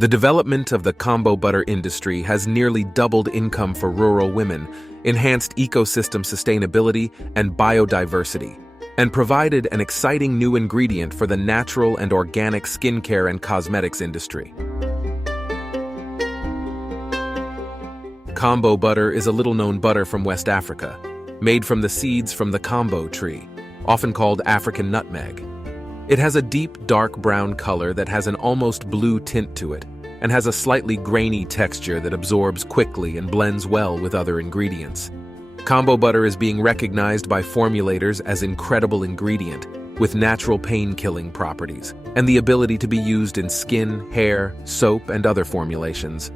The development of the Kombo Butter industry has nearly doubled income for rural women, enhanced ecosystem sustainability and biodiversity, and provided an exciting new ingredient for the natural and organic skincare and cosmetics industry. Kombo butter is a little-known butter from West Africa, made from the seeds from the kombo tree, often called African nutmeg. It has a deep, dark brown color that has an almost blue tint to it, and has a slightly grainy texture that absorbs quickly and blends well with other ingredients. Kombo butter is being recognized by formulators as an incredible ingredient with natural pain-killing properties and the ability to be used in skin, hair, soap, and other formulations.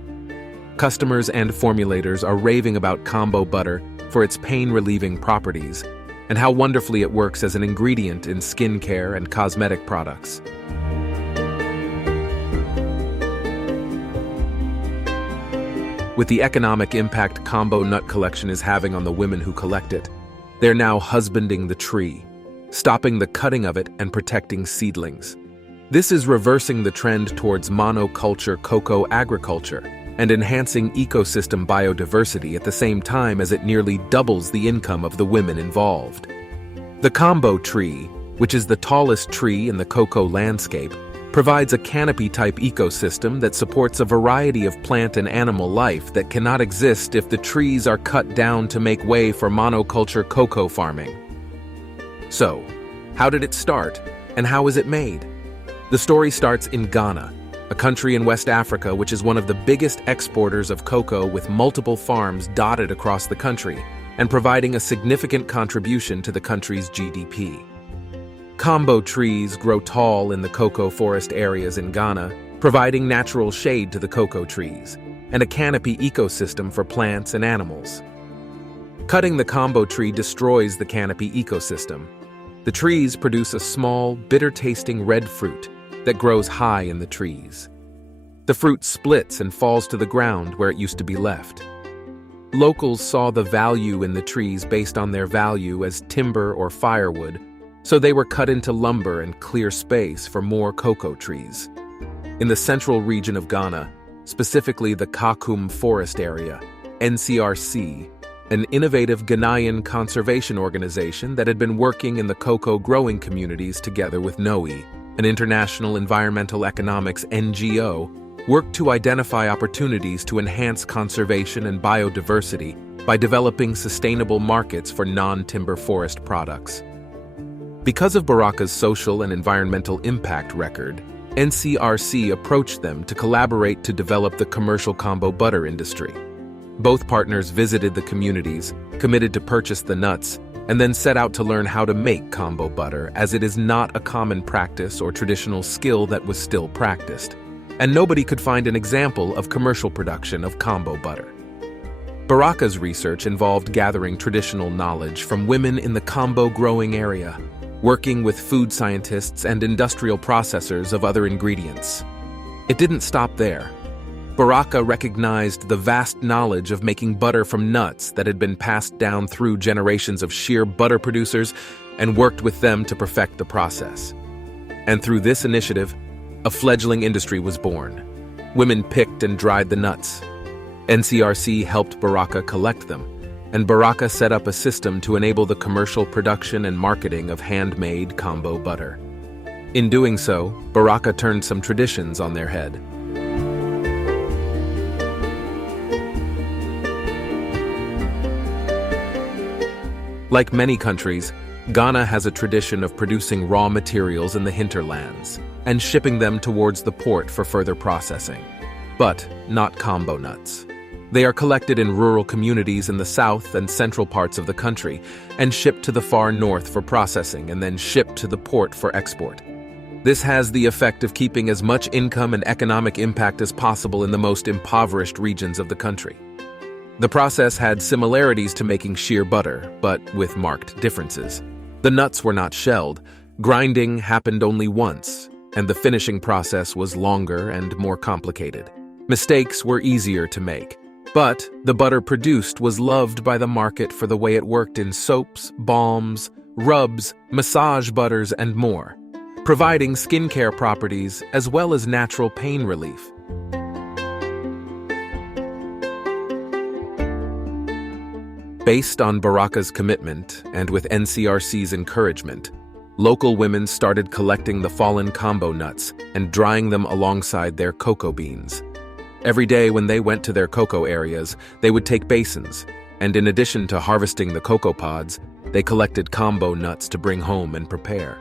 Customers and formulators are raving about Kombo butter for its pain-relieving properties and how wonderfully it works as an ingredient in skincare and cosmetic products. With the economic impact Kombo nut collection is having on the women who collect it, they're now husbanding the tree, stopping the cutting of it and protecting seedlings. This is reversing the trend towards monoculture cocoa agriculture and enhancing ecosystem biodiversity at the same time as it nearly doubles the income of the women involved. The kombo tree, which is the tallest tree in the cocoa landscape, provides a canopy-type ecosystem that supports a variety of plant and animal life that cannot exist if the trees are cut down to make way for monoculture cocoa farming. So, how did it start, and how is it made? The story starts in Ghana, a country in West Africa which is one of the biggest exporters of cocoa with multiple farms dotted across the country and providing a significant contribution to the country's GDP. Kombo trees grow tall in the cocoa forest areas in Ghana, providing natural shade to the cocoa trees and a canopy ecosystem for plants and animals. Cutting the kombo tree destroys the canopy ecosystem. The trees produce a small, bitter-tasting red fruit that grows high in the trees. The fruit splits and falls to the ground where it used to be left. Locals saw the value in the trees based on their value as timber or firewood, so they were cut into lumber and clear space for more cocoa trees. In the central region of Ghana, specifically the Kakum Forest Area, NCRC, an innovative Ghanaian conservation organization that had been working in the cocoa growing communities together with NOE, an international environmental economics NGO, worked to identify opportunities to enhance conservation and biodiversity by developing sustainable markets for non-timber forest products. Because of Baraka's social and environmental impact record, NCRC approached them to collaborate to develop the commercial kombo butter industry. Both partners visited the communities, committed to purchase the nuts, and then set out to learn how to make kombo butter, as it is not a common practice or traditional skill that was still practiced, and nobody could find an example of commercial production of kombo butter. Baraka's research involved gathering traditional knowledge from women in the kombo growing area, working with food scientists and industrial processors of other ingredients. It didn't stop there. Baraka recognized the vast knowledge of making butter from nuts that had been passed down through generations of sheer butter producers and worked with them to perfect the process. And through this initiative, a fledgling industry was born. Women picked and dried the nuts. NCRC helped Baraka collect them, and Baraka set up a system to enable the commercial production and marketing of handmade kombo butter. In doing so, Baraka turned some traditions on their head. Like many countries, Ghana has a tradition of producing raw materials in the hinterlands and shipping them towards the port for further processing. But not kombo nuts. They are collected in rural communities in the south and central parts of the country and shipped to the far north for processing and then shipped to the port for export. This has the effect of keeping as much income and economic impact as possible in the most impoverished regions of the country. The process had similarities to making sheer butter, but with marked differences. The nuts were not shelled, grinding happened only once, and the finishing process was longer and more complicated. Mistakes were easier to make, but the butter produced was loved by the market for the way it worked in soaps, balms, rubs, massage butters, and more, providing skincare properties as well as natural pain relief. Based on Baraka's commitment and with NCRC's encouragement, local women started collecting the fallen Kombo nuts and drying them alongside their cocoa beans. Every day when they went to their cocoa areas, they would take basins, and in addition to harvesting the cocoa pods, they collected Kombo nuts to bring home and prepare.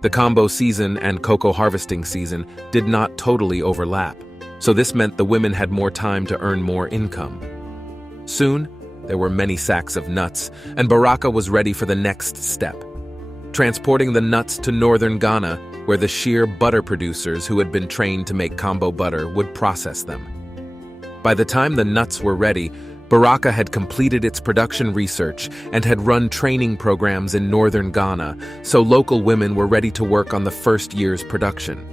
The Kombo season and cocoa harvesting season did not totally overlap, so this meant the women had more time to earn more income. Soon, there were many sacks of nuts, and Baraka was ready for the next step, transporting the nuts to northern Ghana, where the sheer butter producers who had been trained to make Kombo butter would process them. By the time the nuts were ready, Baraka had completed its production research and had run training programs in northern Ghana, so local women were ready to work on the first year's production.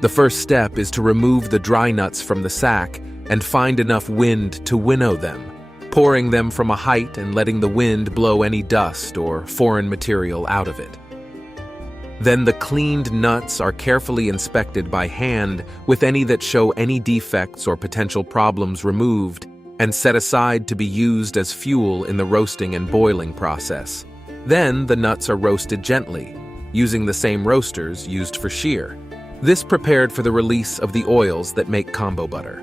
The first step is to remove the dry nuts from the sack and find enough wind to winnow them, pouring them from a height and letting the wind blow any dust or foreign material out of it. Then the cleaned nuts are carefully inspected by hand, with any that show any defects or potential problems removed and set aside to be used as fuel in the roasting and boiling process. Then the nuts are roasted gently, using the same roasters used for shear. This prepared for the release of the oils that make Kombo butter.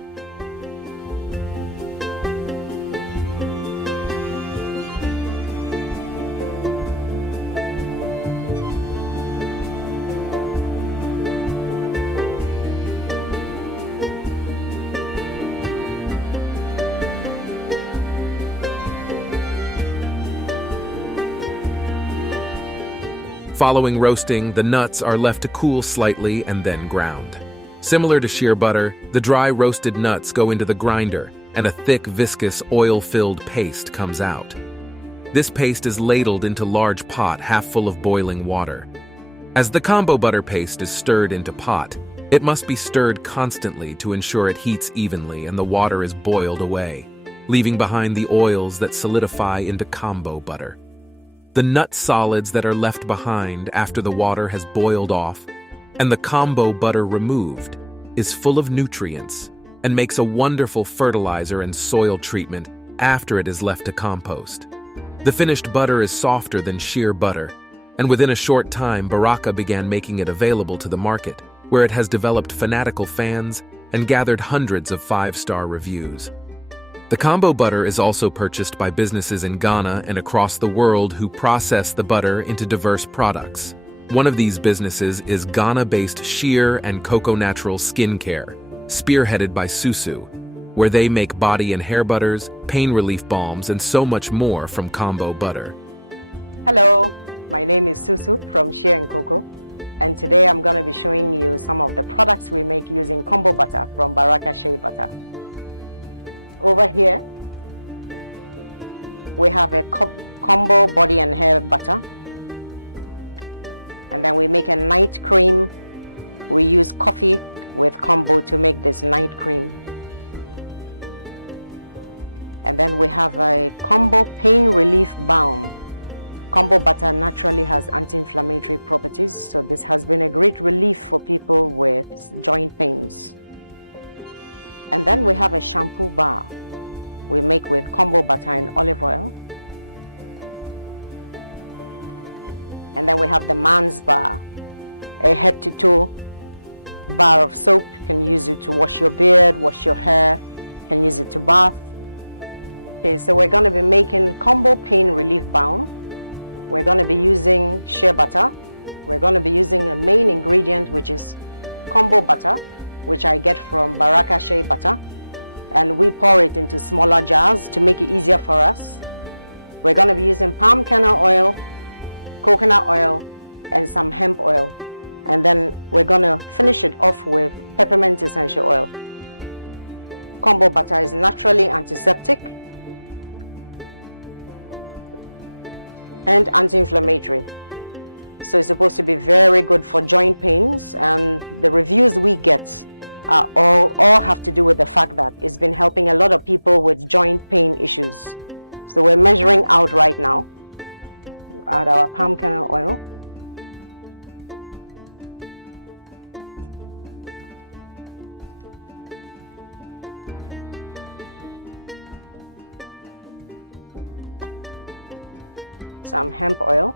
Following roasting, the nuts are left to cool slightly and then ground. Similar to sheer butter, the dry roasted nuts go into the grinder, and a thick, viscous, oil-filled paste comes out. This paste is ladled into large pot half full of boiling water. As the Kombo butter paste is stirred into pot, it must be stirred constantly to ensure it heats evenly and the water is boiled away, leaving behind the oils that solidify into Kombo butter. The nut solids that are left behind after the water has boiled off and the Kombo butter removed is full of nutrients and makes a wonderful fertilizer and soil treatment after it is left to compost. The finished butter is softer than sheer butter, and within a short time Baraka began making it available to the market, where it has developed fanatical fans and gathered hundreds of 5-star reviews. The Kombo butter is also purchased by businesses in Ghana and across the world who process the butter into diverse products. One of these businesses is Ghana-based Sheer and Cocoa Natural Skincare, spearheaded by Susu, where they make body and hair butters, pain relief balms, and so much more from Kombo butter. Hello, my name is Susu from Sheer and Cocoa, and today I'm going to be showing you some of the products we make using Kombo butter from Baraka shea butter. Over here, we have a Kombo body and hair butter, and then we make a night cream. We use coffee with Kombo to make this night cream. And then we have a Kombo pain relief balm. Kombo butter naturally has anti-inflammatory properties, so this has been a great relief for people with joint pains. And then we have a shampoo bar we make with Kombo butter and olive oil. And then we have the man's bar, a head to toe bar of soap. You can use it to wash your beard, wash your hair, you can use it to bath. Okay, so we're going to be making Kombo pain relief balm. We're going to be using shea butter. We're going to be using a main ingredient, which is Kombo butter, which I get from Baraka shea butter, and we pour it into smaller jars to make it easier for us. We're going to be using palm kernel oil, coconut oil, and some hemp oil, and then we're going to finish it off with peppermint essential oil. Kombo butter is naturally antiseptic and anti-inflammatory. So it's supposed to be very good for joint pains, and the reviews we get all have to do with the fact that it's been helping a lot of people with joint pain issues. So we're measuring out right now at our palm kernel oil. some hemp oil,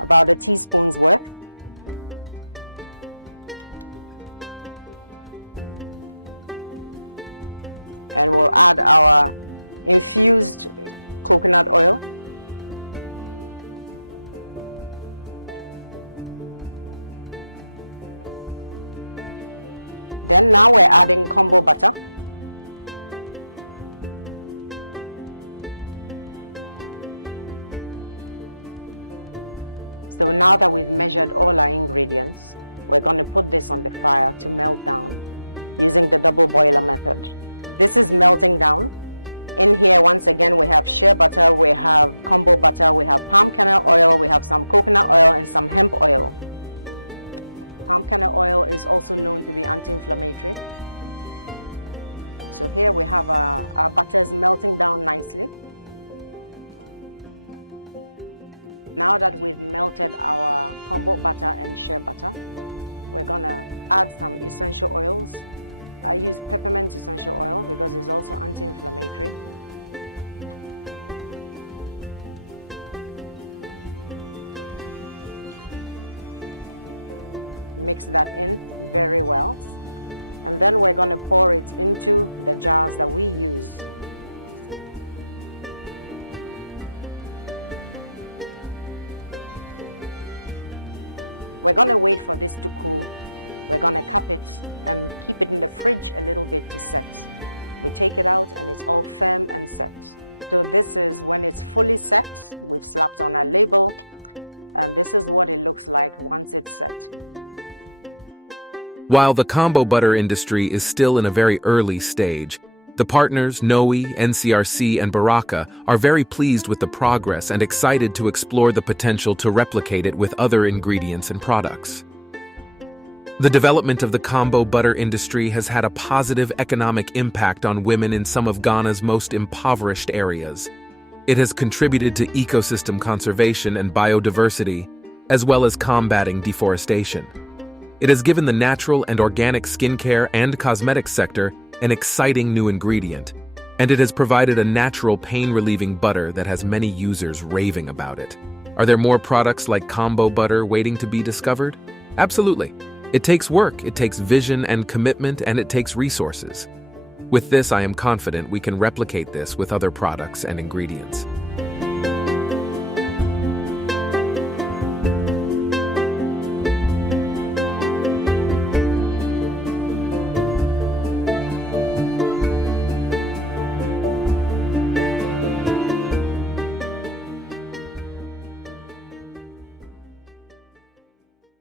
about a teaspoon's worth. And we'll add our infused coconut oil. Then now we're adding Kombo butter. So now that we've measured all our ingredients, we're going to put this on the fire to melt down using the double boiler method. This is melting down. In here, once again, we have shea butter, we have Kombo butter, we have palm kernel oil, we have some coconut oil and some hemp oil. Palm kernel oil is also known to be anti-inflammatory. So here we have our butters melting down nicely. Now that we've melted our Kombo butter and shea butter, we're gonna add some essential oils. I use peppermint essential oil because it's also anti-inflammatory. Mix that in very well, and then we're going to pour it into the jars that we use. We're going to wait for this to cool. We're going to cap it and keep it in the fridge a little bit to set. We take it out and it's all firm and set. So this is when it's fully set. We've slapped on our label, and this is what it looks like once it's set. While the Kombo butter industry is still in a very early stage, the partners, NOE, NCRC, and Baraka, are very pleased with the progress and excited to explore the potential to replicate it with other ingredients and products. The development of the Kombo butter industry has had a positive economic impact on women in some of Ghana's most impoverished areas. It has contributed to ecosystem conservation and biodiversity, as well as combating deforestation. It has given the natural and organic skincare and cosmetics sector an exciting new ingredient, and it has provided a natural pain-relieving butter that has many users raving about it. Are there more products like Kombo butter waiting to be discovered? Absolutely. It takes work, it takes vision and commitment, and it takes resources. With this, I am confident we can replicate this with other products and ingredients.